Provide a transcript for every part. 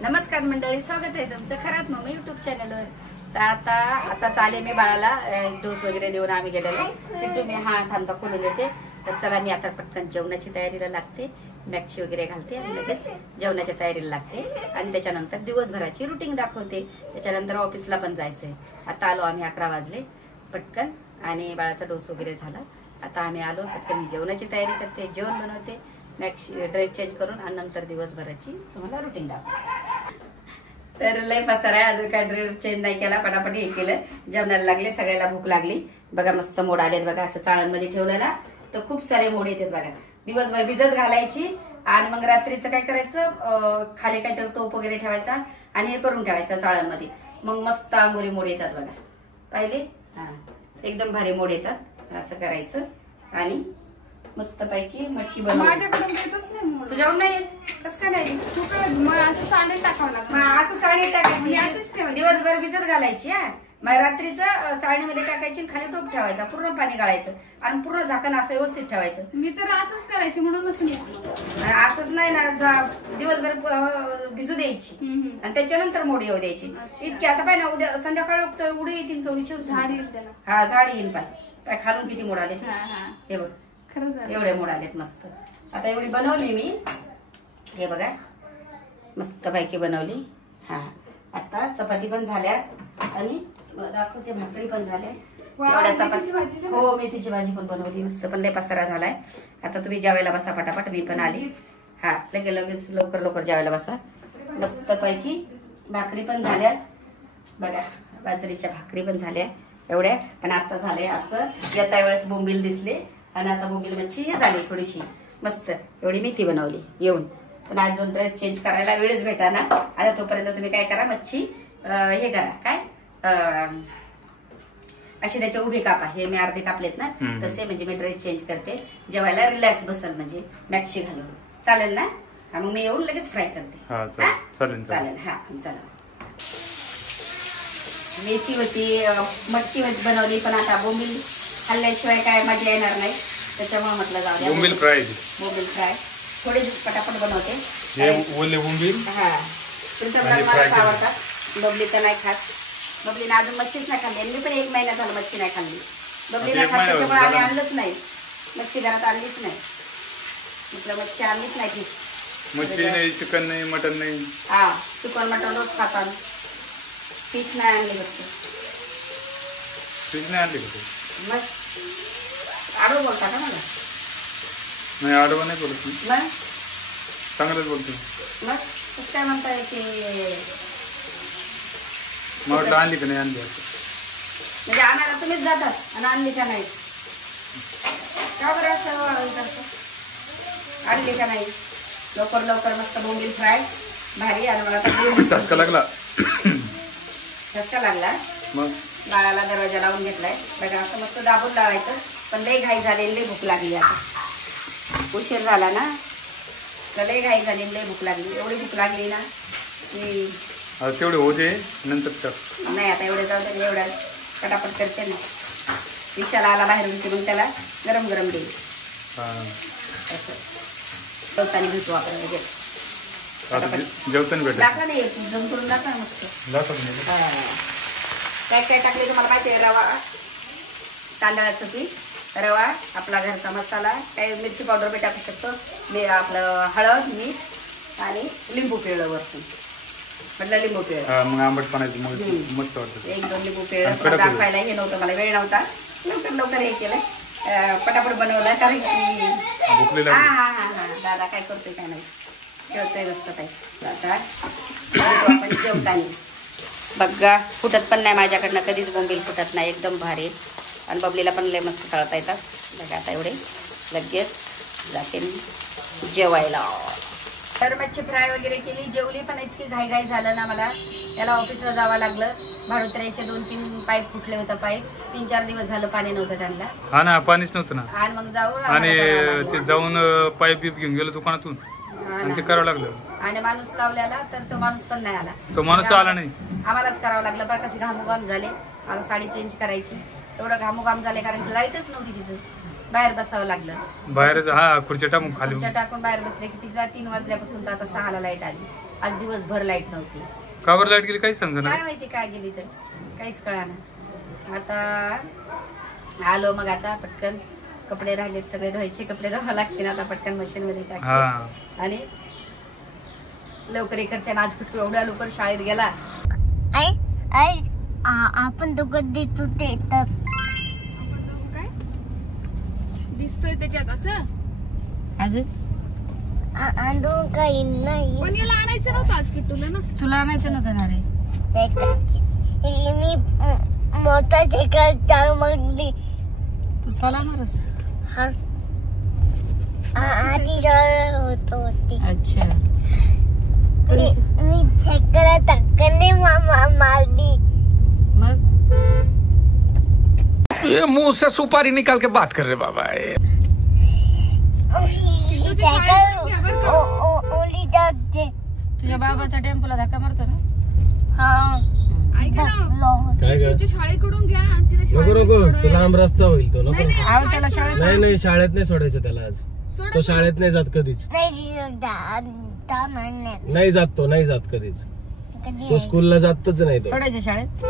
नमस्कार मंडळी, स्वागत आहे तुमचं खरात मम्मी युट्यूब चॅनलवर। तर आता चाले मी बाळाला डोस वगैरे देऊन आम्ही गेलेलो। तुम्ही हा थांबता खोलून देते। तर चला मी आता पटकन जेवणाची तयारीला लागते, मॅक्सी वगैरे घालते आणि लगेच जेवणाच्या तयारीला लागते आणि त्याच्यानंतर दिवसभराची रुटीन दाखवते। त्याच्यानंतर ऑफिसला पण जायचंय। आता आलो आम्ही 11 वाजले पटकन आणि बाळाचा डोस वगैरे झाला। आता आम्ही आलो पटकन मी जेवणाची तयारी करते, जेवण बनवते, मॅक्सी ड्रेस चेंज करून आणि नंतर दिवसभराची तुम्हाला रुटीन दाखवते। तर लय पसारा आहे, अजून काय ड्रेस चेंज नाही केला, पटापट हे केलं, जेवणाला लागले, सगळ्याला भूक लागली। बघा मस्त मोड आलेत बघा, असं चाळणमध्ये ठेवलं ना तर खूप सारे मोड येतात बघा। दिवसभर भिजत घालायची आणि मग रात्रीचं काय करायचं, खाली काहीतरी टोप वगैरे ठेवायचा आणि हे करून ठेवायचं चाळणमध्ये, मग मस्त आंबोरी मोड येतात बघा। पाहिले? हा, एकदम भारी मोड येतात। असं करायचं आणि मस्त पैकी मटकी बनव। माझ्याकडून देतच नाही, तुझ्याकडून नाही कसं काय नाही? तू काय मग असं चाळणी टाकावं लागतं। असं चाळणी टाकायची, अशीच ठेवायची, दिवसभर भिजत घालायची। हा, मग रात्रीचं चाळणीमध्ये टाकायची, खाली टोप ठेवायचा, पूर्ण पाणी गाळायचं आणि पूर्ण झाकण असं व्यवस्थित ठेवायचं। मी तर असंच करायची म्हणूनच नाही। असंच नाही ना, दिवसभर भिजू द्यायची आणि त्याच्यानंतर मोड येऊ द्यायची। इतकी आता पाय ना, उद्या संध्याकाळ तर उडी येतील का विचारू? झाड येईल त्याला। हा, झाड येईल पाय। काय खालून किती मोड आले हे बघ, खरंच एवढे मोड आलेत मस्त। आता एवढी बनवली मी, हे बघा मस्त पैकी बनवली। हा, आता चपाती पण झाल्या आणि दाखवते भाकरी पण झाल्या। एवढ्या चपाती, हो मेथीची भाजी पण बनवली मस्त, पण लय पसारा झालाय। आता तुम्ही जेवायला बसा पटापट, मी पण आली। हा, लगेच लवकर लवकर जेवायला बसा। मस्त पैकी भाकरी पण झाल्या बघा, बाजरीच्या भाकरी पण झाल्या एवढ्या। पण आता झाले असं, येता वेळेस बोंबील दिसले आणि आता बोंबील मच्छी हे झाली थोडीशी मस्त। एवढी मेथी बनवली येऊन, पण आज दोन ड्रेस चेंज करायला वेळच भेटा ना। आता तोपर्यंत तुम्ही काय करा, मच्छी हे करा, काय असे त्याचे उभे कापा। हे मी अर्धे कापलेत ना तसे, म्हणजे मी ड्रेस चेंज करते, जेवायला रिलॅक्स बसल म्हणजे मॅक्सी घालून। चालेल ना? हा, मग मी येऊन लगेच फ्राय करते। चालेल हा, चला। मेथी होती, मटकी बनवली, पण आता बोंबील खाल्ल्याशिवाय काय मजा येणार नाही, त्याच्यामुळे म्हटलं जाऊ द्या बोंबील फ्राय थोडे पटापट बनवते। ओले बोंबील हा, तुमच्या मला आवडतात, बबली तर नाही खात। बबलीने अजून मच्छीच नाही खाल्ली, मी पण 1 महिना झाला मच्छी नाही खाल्ली। बबली नाही खात, त्याच्यामुळे आम्ही आणलंच नाही मच्छी, घरात आणलीच नाही, म्हटलं मच्छी आणलीच नाही। मच्छी नाही, चिकन नाही, मटन नाही। हा, चिकन मटन रोज खातात, फिश नाही आणली फक्त। फिश नाही आणली का? मग आडव बोलता का मला? नाही, आडवा नाही बोलत, मग चांगलंच बोलतो। मग कसं काय म्हणताय की मग वाटलं आणली का नाही आणली, म्हणजे आणायला तुम्हीच जातात आणि आणली का नाही? का बरं असं करतो? आणली का नाही? लवकर लवकर मस्त बोंबील फ्राय भारी। आणि मला चसका लागला, चसका लागला। मग बाळाला दरवाजा लावून घेतलाय बघा, असं मस्त दाबून लावायचं, पण लय घाई झाली, लय भूक लागली। आता उशीर झाला ना, तर लय घाई झाली, लय भूक लागली, एवढी भूक लागली ना की तेवढे होते नंतर नाही। आता एवढे जाऊ दे, एवढ्या पटापट करते ना। विशाला आला बाहेरून की मग त्याला गरम गरम देईल, असं जेवताना भेटू आपण लगेच। जेवताना भेट दाखवा नाही, जम करून दाखवा मस्त। काय काय टाकले तुम्हाला माहिती आहे? रवा, तांदळाचं पीठ, रवा, आपला घरचा मसाला, काही मिरची पावडर बी टाकू शकतो, मी आपलं हळद, मीठ आणि लिंबू पिळलं वरतून, म्हटलं लिंबू पिळलं, मग आंबटपणाची मस्त वाटतं। 1-2 लिंबू पिळलं, दाखवायला हे नव्हतं मला, वेळ नव्हता, लवकर लवकर हे केलं, पटापट बनवलं, कारण की हा दादा काय करतोय काय नाही, जेवतोय मस्त काही। आता आपण जेवताना बघा, फुटत पण नाही माझ्याकडनं, कधीच बोंबील फुटत नाही, एकदम भारी। आणि बबलीला पण लय मस्त तळता येतात बघा। आता एवढे लगेच जाते जेवायला। तर मच्छी फ्राय वगैरे केली, जेवली, पण इतकी घाई घाई झालं ना मला, याला ऑफिसला जावं लागलं। भाडोत्र्याचे 2-3 पाईप फुटले होते, पाईप 3-4 दिवस झालं पाणी नव्हतं त्यांना। हा ना, पाणीच नव्हतं ना, आणि मग जाऊन आणि ते जाऊन पाईप बीप घेऊन गेलो दुकानातून आणि ते करावं लागलं। आणि माणूस लावल्याला तर तो माणूस पण नाही आला, तो माणूस आला नाही, आम्हालाच करावं लागलं बघा। कशी घामोघाम झाले, मला साडी चेंज करायची, एवढं घामोघाम झाले कारण लाईटच नव्हती तिथं, बाहेर बसावं लागलं। बाहेर, हा, खुर्च्या टाकून खाली खुर्च्या टाकून बाहेर बसले की 3 वाजल्यापासून तर आता 6ला लाईट आली। आज दिवसभर लाईट नव्हती. का बरं लाईट गेली काही समजा काय माहिती काय गेली तर काहीच कळाना. आता आलो मग आता पटकन कपडे राहिलेत सगळे धुवायचे, कपडे धुवा लागतील आता पटकन मशीन मध्ये टाकते आणि लवकर करते. आज कुठे एवढ्या लवकर शाळेत गेला. आपण दोघं देतो ते तर काय दिसतोय त्याच्यात असं अजून अजून काही नाही. पण याला आणायचं नव्हतं आज किट्टूला ना. तुला आणायचं नव्हतं ना रे. मी मोटरसायकल चालवली. तू चालवणारच. हा आधी चालवत होती. अच्छा मी सायकल टक्करने मारली. मग ये मुंह से सुपारी निकाल के बात कर रहे बाबा. सायकल ओली जाते. तुझ्या बाबाचा टेम्पोला धक्का मारतो ना. हा ऐका ना, काय ग तुमच्या शाळेकडून घ्या आणि तिथे नको शाळेत नको सोडवा. तो लांब रस्ता होईल तो नको. नाही, नाही, आहो त्याला शाळेत नाही नाही शाळेत नाही सोडायचं त्याला आज. सोडा, तो सोडा. शाळेत नाही जात कधीच. नाही जात तो नाही जात कधीच. तो स्कूलला जातच नाही तो. सोडायचं शाळेत.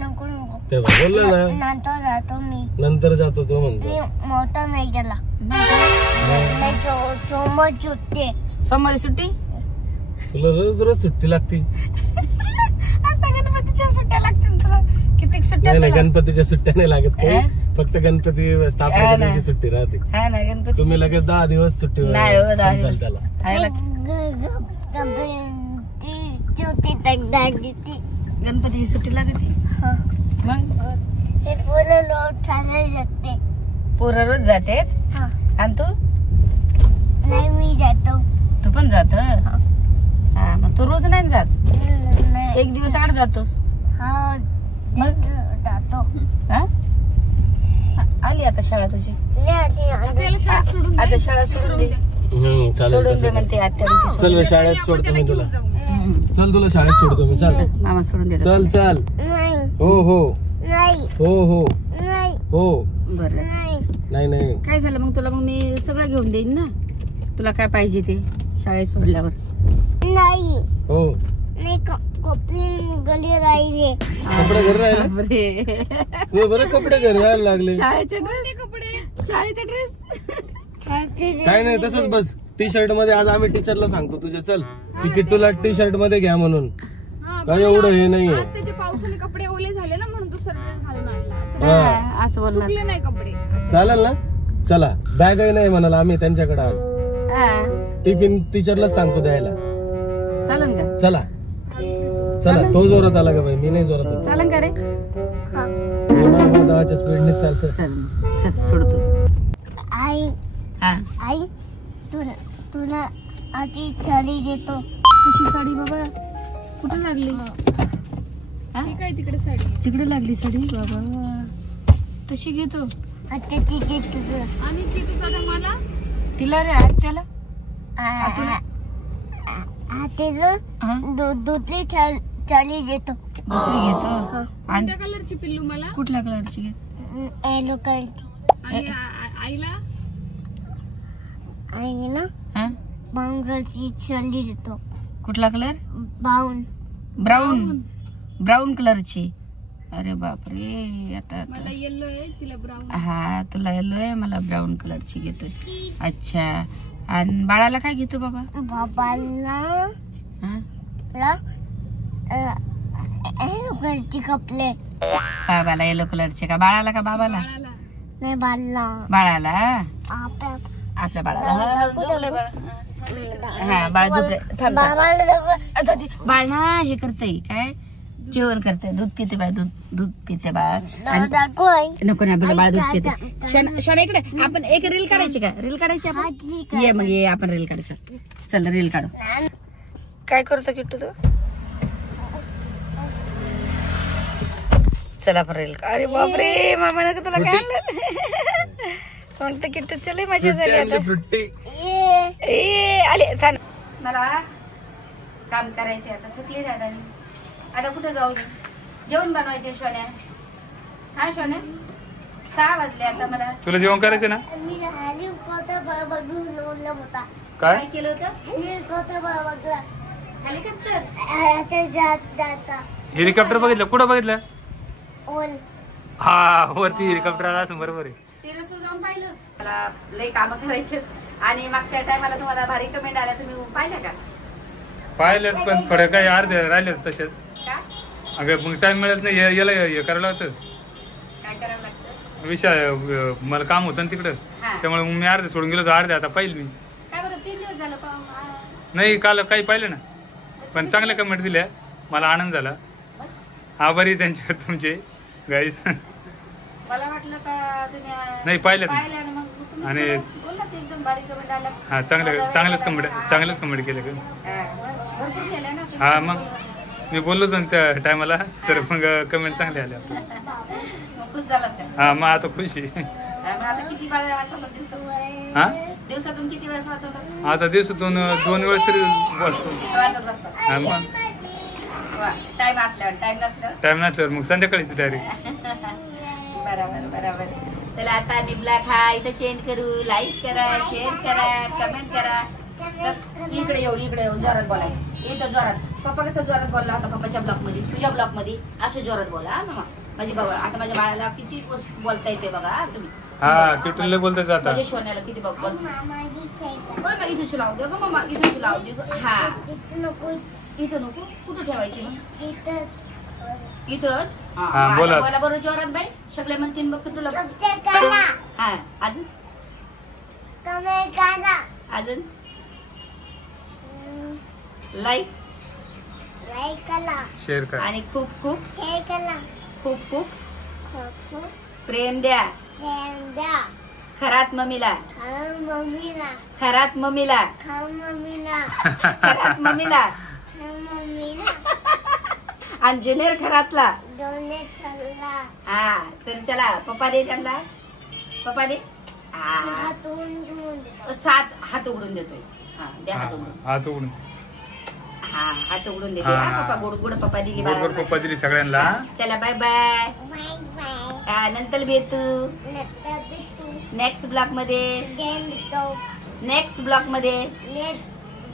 नको नको तेव्हा बोलला ना नंतर जातो मी. नंतर जातो तो मी म्हणतो. मोठा नाही गेला. नाही सोमवार सुट्टी. सोमवारी सुट्टी. तुला रोज रोज सुट्टी लागती. आता गणपतीच्या सुट्ट्या लागतील तुला. किती सुट्ट्या नाही नाही तुला? गणपतीच्या सुट्ट्या नाही लागत काही. फक्त गणपती स्थापनेच्या हा ना. दिवशी सुट्टी राहते. हा ना गणपती. तुम्ही लगेच 10 दिवस सुट्टी नाही हो 10 समजाल दिवस. त्याला. आहे ना. गणपतीची सुट्टी लागते. मग हे फुलं लोट चालू शकते. पोरं रोज जाते हा. आणि तू नाही मी जातो. तू पण जात. हा मग तू रोज नाही जात. नाही. एक दिवस आड जातोस. हा मग जातो. हा? आली आता शाळा तुझी. आता याला शाळेत सोडून आता द्या. शाळा सोडून दे. चालेल सोडून दे तसं. म्हणते आत्या म्हणते. चल रे, शाळेत सोडतो मी तुला. चल तुला शाळेत सोडतो मी. चल मामा सोडून दे. चल चल. नाही हो हो नाही हो हो नाही हो. बरं नाही नाही नाही काय झालं मग तुला. मग मी सगळं घेऊन देईन ना. तुला काय पाहिजे ते शाळेत सोडल्यावर. नाही हो. नाही कपडे गली राहिले. कपडे घरी राहिले. बापरे. तुझे बरं कपडे घरी राहायला लागले. शाळेचे ड्रेस. कपडे शाळेचे ड्रेस. काय नाही तसंच बस. टी शर्ट मध्ये आज आम्ही टीचरला सांगतो तुझ्या चल की किट्टूला टी शर्ट मध्ये घ्या म्हणून. हा, काय एवढं हे नाहीये. आज त्याचे पावसाने कपडे ओले झाले ना म्हणून दुसरा ड्रेस घालून आणला. हा असं बोलणार. सुकले नाही कपडे. चालेल ना. चला बॅगही नाही म्हणाला आम्ही त्यांच्याकडे आज. हा टिफिन टीचरलाच सांगतो द्यायला. चालन का. चला चला. तो जोरात आला का बाई. मी नाही जोरात आलो. चालन का रे. दहाच्या स्पीडने चालतं. चल चल सोडतो. आई हा आई तुला आधी चली देतो. कशी साडी बाबा. कुठे लागली. ठीक आहे तिकडे साडी. तिकडे लागली साडी बाबा. तशी घेतो. आता तिथे तुझं आणि किती दादा मला तिला रे आत्याला. तिला हा? दुसरी चली देतो. दुसरी घेतो. आणि कोणत्या कलरची पिल्लू मला कुठल्या कलरची घे. येलो कलरची. आणि आईला आई ना हा? ब्राऊन कलरची चली देतो. कुठला कलर. Brown brown. ब्राऊन कलरची. अरे बापरे. आता मला येल्लो आहे तिला ब्राऊन. हा तुला येलो आहे मला ब्राऊन कलरची घेतोय. अच्छा. आणि बाळाला काय घेतो बाबा. बाबाला हा? येलो कलरची कपडे. बाबाला येलो कलरचे का. बाळाला का बाबाला. बाळाला नाही बाला बाळाला. आपल्या आपल्या बाळाला. हा, झोपले बाळ. हा बाळ झोपले. थांब थांब. बाबाला अच्छा, ते बाळ ना हे करते काय जेवण करते. दूध पिते बाळ. दूध पिते बाळ. आणि दाखव आई. नको ना बाळ दूध पिते. शोना इकडे. आपण एक रील काढायची का. रील काढायची आपण. ये मग ये आपण रील काढायचं. चल रील काढू. काय करतो किट्टू तू. चला आपण रील. अरे बापरे मामा नका तुला काय आणलं. म्हणतं किट्टू चले मजा झाली आता. ए आले थांब. मला काम करायचे आता. थकली दादा मी. आता कुठे जाऊ मी. जेवण बनवायचे शोन्या. हा शोन्या 6 वाजले आता मला. तुला जेवण करायचं ना. मी हॅरी पॉटर बघून होता. काय काय केलं होतं. Harry Potter बघला. हेलिकॉप्टर आता जाता हेलिकॉप्टर बघितलं कुठं बघितलं ओल हा वरती हेलिकॉप्टर आला असं बरोबर आहे. टेरेसवर जाऊन पाहिलं. मला लई कामं करायचे आणि मागच्या टायमाला तुम्हाला भारी कमेंट आल्या, तुम्ही पाहिल्या का? पाहिलं पण थोडं काही अर्धे राहिले तसेच. का अगं मग टाइम मिळत नाही याला हे करायला लागतं काय करावं लागतं? विषय मला काम होतं ना तिकडं हा. त्यामुळे मग मी अर्धे सोडून गेलो होतो, अर्धे आता पाहिलं मी. काय बरं 3 दिवस झालं नाही काल काही पाहिलं ना पण चांगल्या कमेंट दिल्या, मला आनंद झाला. आभारी त्यांच्या तुमचे गाईस. मला वाटलं का तुम्ही नाही पाहिलं पाहिल्या ना, मग तुम्ही आणि बोलला ते एकदम भारी कमेंट आल्या. हा चांगलेच कमेंट केले का. भरपूर केल्या ना. हा मग मी बोललोच ना त्या टायमाला तर मग कमेंट चांगले आल्या. मग खुश झालात का? हा मग आता खुशी. मग आता किती वेळा वाचवतात दिवसातून? हा दिवसातून किती वेळेस वाचवतात? आता दिवसातून 2 वेळेस तरी बसतो. वाचत बसतात. हा मग टाइम असल्यावर, टाइम नसल्यावर. टाइम नसल्यावर मग संध्याकाळीच डायरेक्ट. बरोबर बरोबर. चला आता मी ब्लॉग हा इथं चेंज करू. लाईक करा, शेअर करा, कमेंट करा. इकडे येऊ जोरात बोलायचं. इथं जोरात. पप्पा कसं जोरात बोलला होता पप्पाच्या ब्लॉग मध्ये, तुझ्या ब्लॉग मध्ये असं जोरात बोला. हा मामा माझी बाबा आता माझ्या बाळाला किती बोलता येते बघा तुम्ही. हा किटूला बोलतात आता. माझ्या सोन्याला किती बोलता. मामाची सायकल इथं चुलाव दे ग मम्मा, इथं चुलाव दे ग. हा तिथं नको इथं नको. कुठं ठेवायची मग? तिथं इथंच. हा, बोला. बोला बरं जोरात बाई. सगळे म्हणतील बघ तुला. सबसे काला हा अजून कमे काला अजून लाईक लाईकला शेअर करा. आणि खूप खूप शेकला खूप खूप खूप प्रेम द्या. द्या खरात मम्मीला. खाऊ मम्मीला खरात मम्मीला. खाऊ मम्मीला खरात मम्मीला. खाऊ मम्मीला आणि जुनेर खरातला. दोन्ही खाल्ला हा तर चला पप्पा दे त्यांना. पप्पा दे. हा हातून घेऊन देतो 7 हात उघडून देतोय. हा द्या हात उघडून. हात उघडून हा हात उघडून देते. हा. हा पप्पा गोड गोड पप्पा दिली गोड बाळाला. पप्पा दिली सगळ्यांना. चला बाय बाय. बाय बाय हा नंतर भेटू नंतर भेटू नेक्स्ट ब्लॉक मध्ये. गेम तो नेक्स्ट ब्लॉक मध्ये. नेट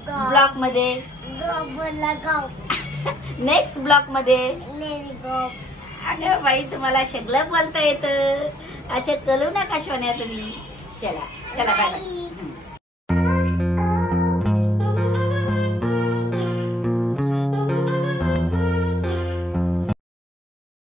ब्लॉक मध्ये. गो बोला गो नेक्स्ट ब्लॉक मध्ये. नेट गो अगं बाई तुम्हाला सगळं बोलता येतं. अच्छा कळू नका शोन्या तुम्ही. चला चला बाय बाय.